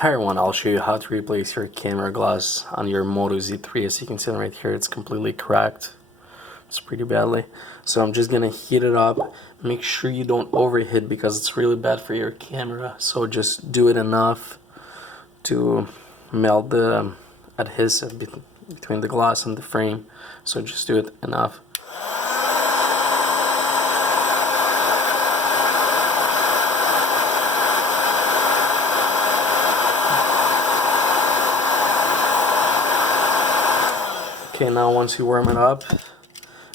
Hi everyone, I'll show you how to replace your camera glass on your Moto Z3. As you can see right here, it's completely cracked. It's pretty badly. So I'm just gonna heat it up. Make sure you don't overheat because it's really bad for your camera. So just do it enough to melt the adhesive between the glass and the frame. So just do it enough. Okay, now once you warm it up,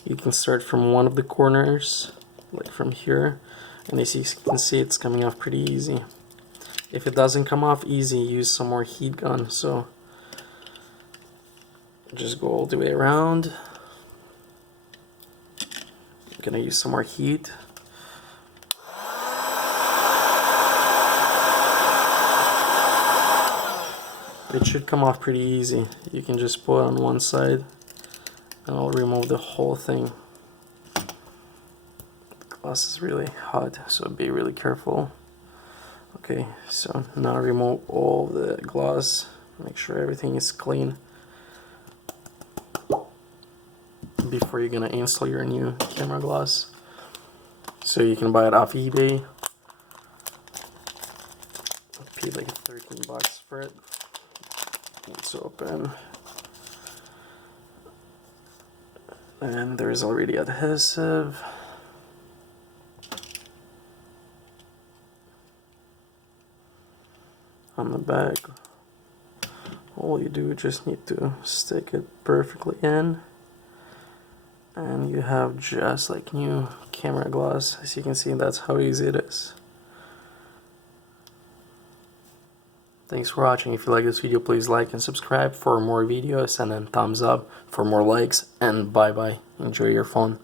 you can start from one of the corners, like from here, and as you can see, it's coming off pretty easy. If it doesn't come off easy, use some more heat gun. So just go all the way around. I'm gonna use some more heat. It should come off pretty easy. You can just pull it on one side and I'll remove the whole thing. The glass is really hot, so be really careful. Okay, so now remove all the glass. Make sure everything is clean before you're gonna install your new camera glass. So you can buy it off eBay. I paid like 13 bucks for it. Let's open. And there's already adhesive. On the back. All you do, just need to stick it perfectly in. And you have just like new camera glass. As you can see, that's how easy it is. Thanks for watching. If you like this video, please like and subscribe for more videos, and then thumbs up for more likes, and bye bye. Enjoy your phone.